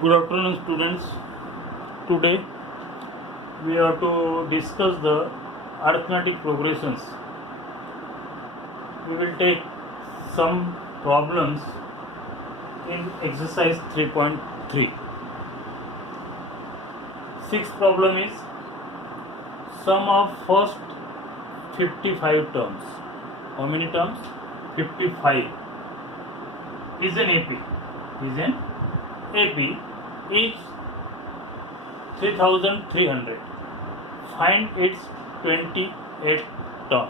Good afternoon, students. Today we have to discuss the arithmetic progressions. We will take some problems in exercise 3.3. Sixth problem is sum of first 55 terms. How many terms? 55 is an AP. AP is 3300. Find its 28 term.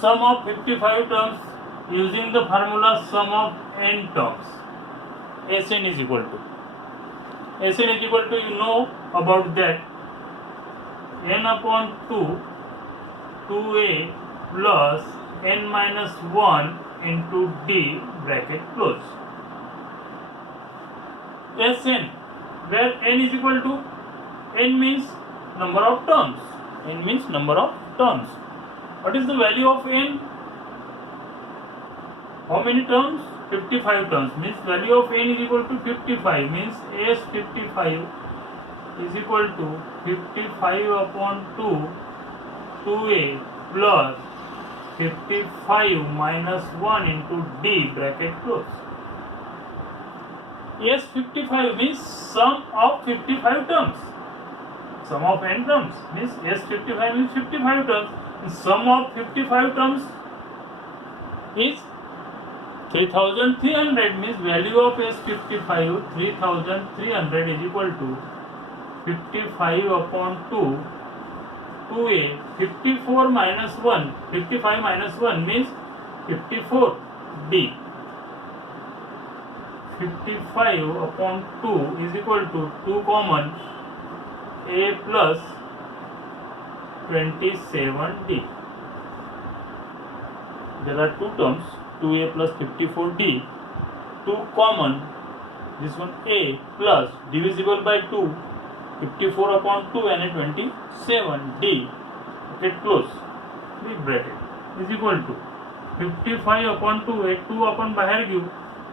Sum of 55 terms using the formula sum of n terms. Sn is equal to you know about that n upon 2 2a plus n minus 1 into d bracket close. Sn, where n is equal to, n means number of terms. What is the value of n? How many terms? 55 terms. Means value of n is equal to 55. Means S55 is equal to 55 upon 2 2a plus 55 minus 1 into d bracket close. Yes, 55 means sum of 55 terms. Sum of n terms means S55 means 55 terms. Sum of 55 terms is 3300. Means value of S55 3300 is equal to 55 upon 2 2a 54 minus 1. 55 minus 1 means 54d. 55 upon 2 is equal to 2 common a plus 27d. There are two terms, 2a plus 54d. 2 common, this one a plus divisible by 2, 54 upon 2 and a 27d. Bracket close, big bracket is equal to 55 upon 2, a 2 upon बाहेर घेऊ,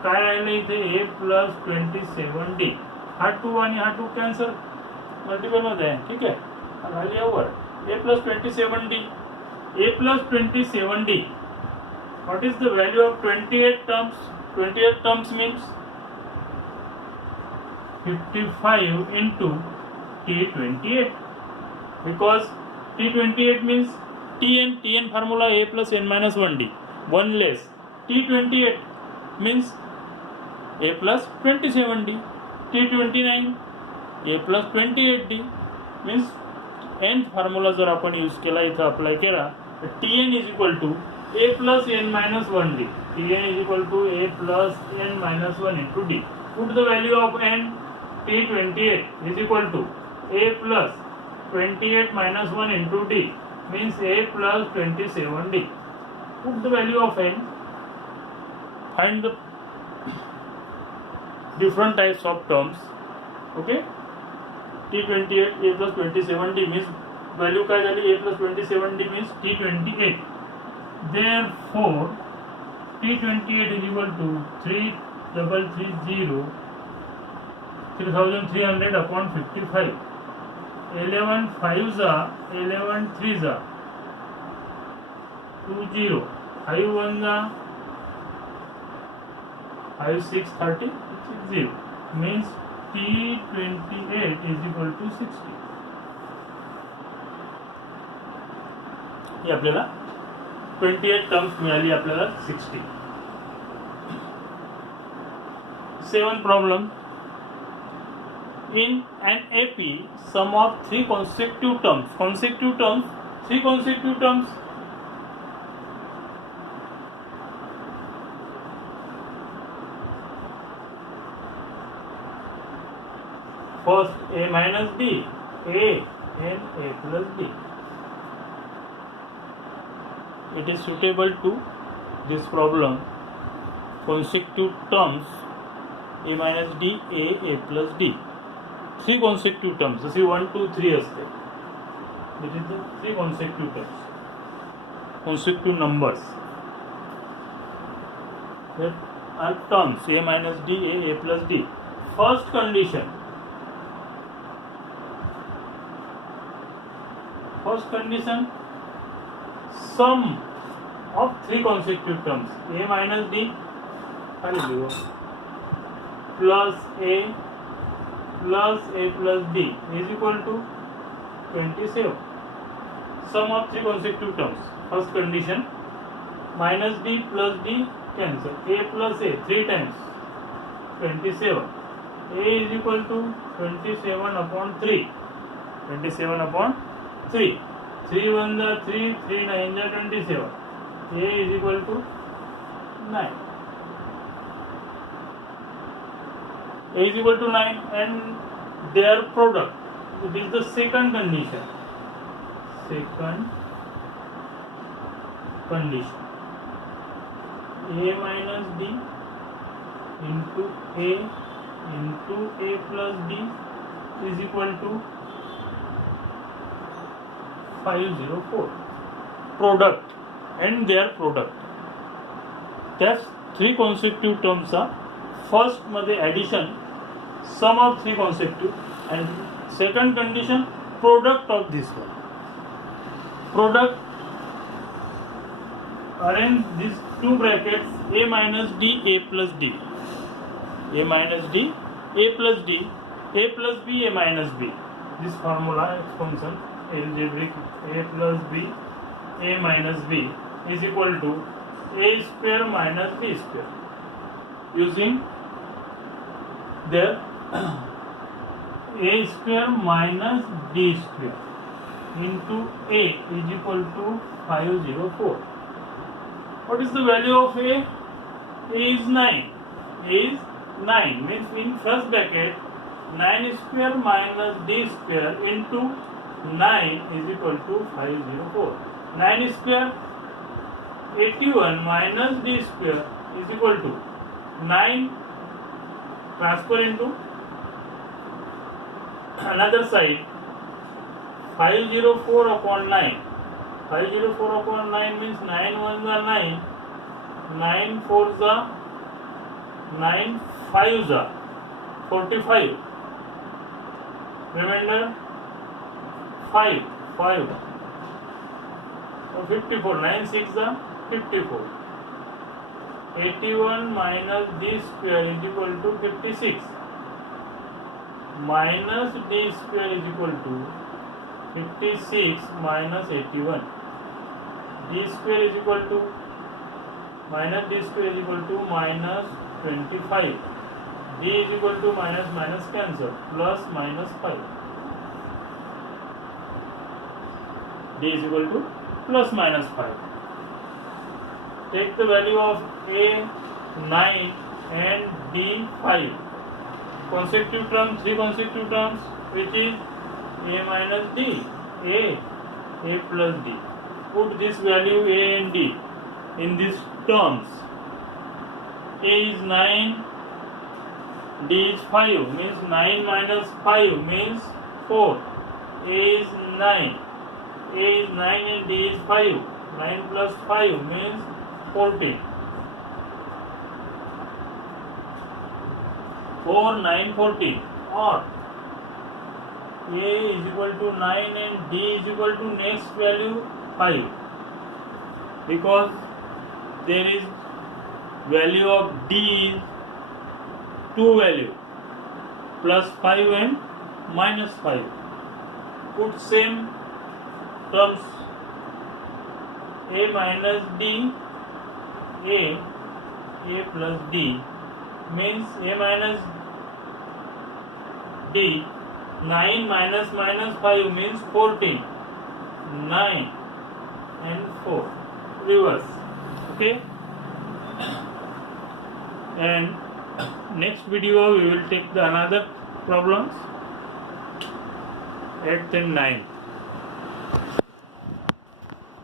काय राहिले इथे a plus 27d. हा 2 आणि हा 2 cancel, multiple मध्ये आहे. ठीक आहे, हा value Yavar a plus 27d. a plus 27d. What is the value of 28 terms? 28 terms means 55 into t28, because t28 means tn formula a plus n minus 1d, 1 less. t28 means a plus 27d. t29 a plus 28d. means n formula जर आपण use केला, इथं apply केला, तर tn is equal to a plus n minus 1d. tn is equal to a plus n minus 1 into d. Put the value of n. t28 is equal to a plus 28 minus 1 into d, means a plus 27d. Put the value of n. Find the different types of terms. Okay, t28 a plus 27d means value काय झाली, a plus 27d means t28. Therefore t28 is equal to 3300 upon 55. 11 5s are 11 3s are 20. 5 1s are 5 6 30 0. Means t28 is equal to 60. हे आपल्याला 28 terms मिळाली, आपल्याला 60. 7 problem. In an AP, sum of 3 consecutive terms. 3 consecutive terms. First a minus b, a and a plus b. It is suitable to this problem. Consecutive terms a minus d, a plus d. 3 consecutive terms. जसे 1 2 3 असते. This is the 3 consecutive terms. Consecutive numbers. Here are terms a minus d, a plus d. first condition, sum of three consecutive terms a minus b plus a plus b is equal to 27. Sum of three consecutive terms, first condition, minus b plus b cancel, a plus a 3 times 27, a is equal to 27 upon 3, 3 1 the 3, 3 9 the 27, a is equal to 9, a is equal to 9, and their product, this is the second condition, a minus b into a plus b is equal to 504. Product and their product, that's three consecutive terms are first मध्ये addition sum of three consecutive, and second condition product of this one. Product, arrange these two brackets, a minus d, a plus d, a minus d, a plus d, a plus b, a minus b. This formula expansion algebraic, a plus b, a minus b is equal to a square minus b square. Using their a square minus b square into a is equal to 504. What is the value of a? A is 9. A is 9 means in first bracket 9 square minus d square into 9 is equal to 504. 9 square 81 minus d square is equal to 9 transfer into another side, 504 upon 9. 504 upon 9 means 9 1s are 9, 9 4s are 9 5s are 45. Remainder 5 so 54, 9 6 are 54. 81 minus d square is equal to 56, minus d square is equal to 56 minus 81. D square is equal to minus d square is equal to minus 25. D is equal to minus cancel, plus minus 5. D is equal to plus minus 5. Take the value of a 9 and d 5. Consecutive terms, three consecutive terms, which is a minus d, a plus d. Put this value a and d in these terms. A is 9, d is 5, means 9 minus 5 means 4. A is 9, a is 9 and d is 5. 9 plus 5 means 14. 4, 9, 14. Or a is equal to 9 and d is equal to next value 5, because there is value of d is 2 value, plus 5 and minus 5. Put same terms, a minus d, a plus d means a minus d, 9 minus 5 means 14, 9 and 4, reverse. Okay, and next video we will take the another problems 8th and 9th.